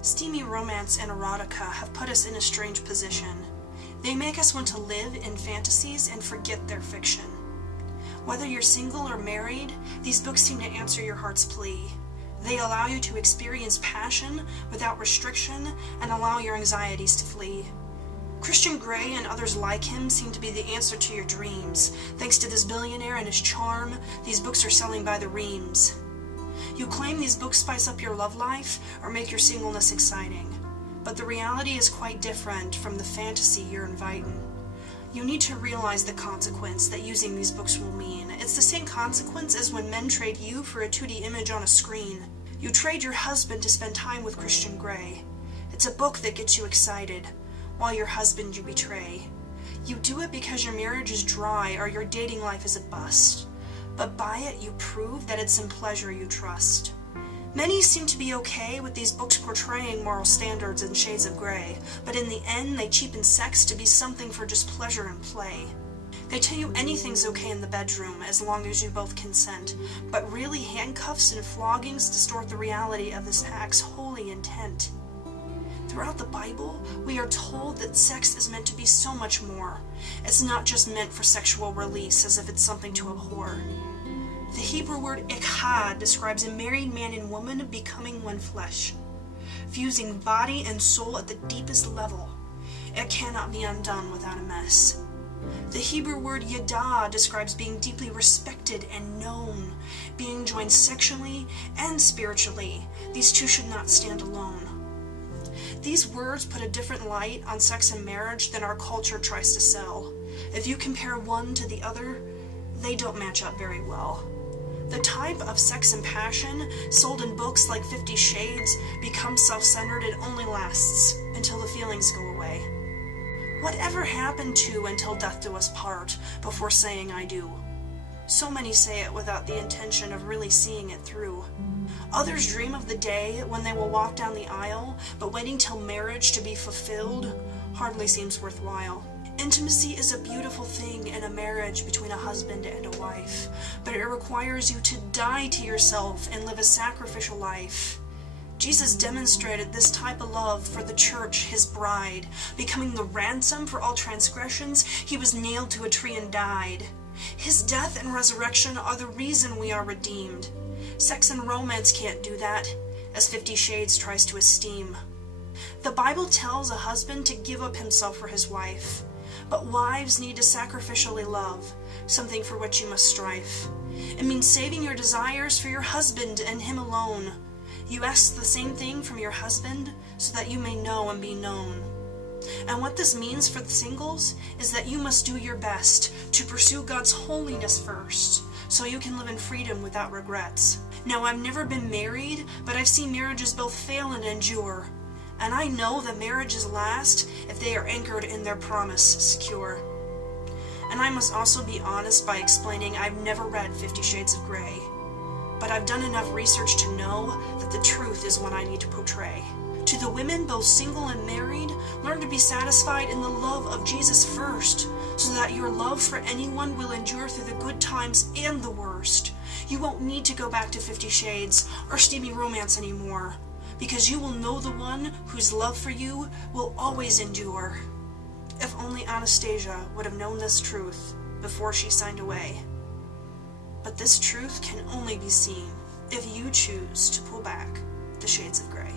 Steamy romance and erotica have put us in a strange position. They make us want to live in fantasies and forget their fiction. Whether you're single or married, these books seem to answer your heart's plea. They allow you to experience passion without restriction and allow your anxieties to flee. Christian Grey and others like him seem to be the answer to your dreams. Thanks to this billionaire and his charm, these books are selling by the reams. You claim these books spice up your love life or make your singleness exciting, but the reality is quite different from the fantasy you're inviting. You need to realize the consequence that using these books will mean. It's the same consequence as when men trade you for a 2D image on a screen. You trade your husband to spend time with Christian Grey. It's a book that gets you excited, while your husband you betray. You do it because your marriage is dry or your dating life is a bust. But by it you prove that it's in pleasure you trust. Many seem to be okay with these books portraying moral standards in shades of gray, but in the end they cheapen sex to be something for just pleasure and play. They tell you anything's okay in the bedroom as long as you both consent, but really handcuffs and floggings distort the reality of this act's holy intent. Throughout the Bible, we are told that sex is meant to be so much more. It's not just meant for sexual release as if it's something to abhor. The Hebrew word echad describes a married man and woman becoming one flesh, fusing body and soul at the deepest level. It cannot be undone without a mess. The Hebrew word yada describes being deeply respected and known, being joined sexually and spiritually. These two should not stand alone. These words put a different light on sex and marriage than our culture tries to sell. If you compare one to the other, they don't match up very well. The type of sex and passion sold in books like 50 Shades becomes self-centered and only lasts until the feelings go away. Whatever happened to until death do us part before saying I do? So many say it without the intention of really seeing it through. Others dream of the day when they will walk down the aisle, but waiting till marriage to be fulfilled hardly seems worthwhile. Intimacy is a beautiful thing in a marriage between a husband and a wife, but it requires you to die to yourself and live a sacrificial life. Jesus demonstrated this type of love for the church, his bride. Becoming the ransom for all transgressions, he was nailed to a tree and died. His death and resurrection are the reason we are redeemed. Sex and romance can't do that, as 50 Shades tries to esteem. The Bible tells a husband to give up himself for his wife, but wives need to sacrificially love, something for which you must strive. It means saving your desires for your husband and him alone. You ask the same thing from your husband so that you may know and be known. And what this means for the singles is that you must do your best to pursue God's holiness first, so you can live in freedom without regrets. Now, I've never been married, but I've seen marriages both fail and endure. And I know that marriages last if they are anchored in their promise secure. And I must also be honest by explaining I've never read 50 Shades of Grey, but I've done enough research to know that the truth is what I need to portray. To the women, both single and married, learn to be satisfied in the love of Jesus first, so that your love for anyone will endure through the good times and the worst. You won't need to go back to 50 Shades or steamy romance anymore, because you will know the one whose love for you will always endure. If only Anastasia would have known this truth before she signed away. But this truth can only be seen if you choose to pull back the shades of gray.